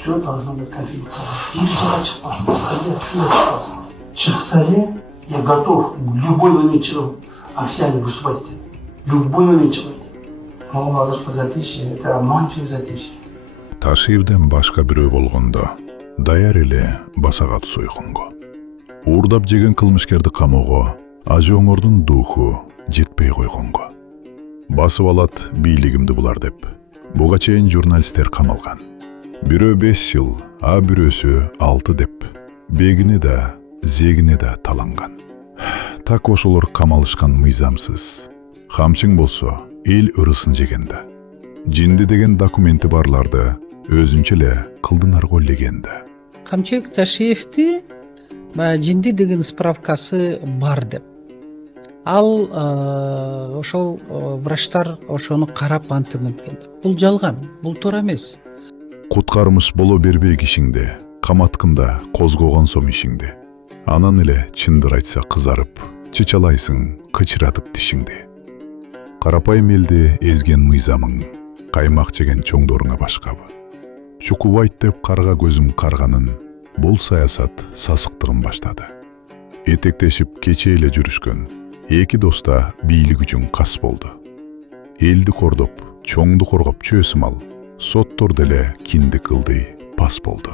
все должно быть конфиденциально. Или же çıkmasın. Хотя şuna çıkmasın. Çıksa я готов в любой момент официально выступать. В любой момент çıkmaydı. Ama azırkı затишье, это обманчивое затишье. Ташиевден башка бирөө болгондо даяр эле баса кат сойкунго. Уурдап жеген кылмышкерди камоого ажооңордун духу жетпей койгонго. Басып алат бийлигимди булар деп. Буга чейин журналисттер камалган. Бирөө 5 жыл, а бирөөсү 6 деп. Бегине да, зегине да таланган. Так ошолор камалышкан мыйзамсыз. Камчың болсо эл ырысын жегенде. Жинди деген документи барларды өзүнчө эле кылдынарго легенде. Камчыбек Ташиевди жинди деген справкасы бар деп. Ал ошол врачтар ошону карап антименген. Бул жалган, бул туура эмес. Куткармыш боло бербей кишиңде, каматкында козгогон сом ишиңди. Анан эле чындыр айтса кызарып, чычалайсың кычыратып тишиңди. Карапайым элди эзген мыйзамың, каймак жеген чоңдоруңа башкабы. Чукубайт деп карга көзүм карганын, бул саясат сасыктыгын баштады. Этектешип кече эле жүрүшкөн эки доста бийлик үчүн кас болду. Элди кордоп, чоңду коргоп чөөсүм ал, соттор деле кинди кылды пас болду.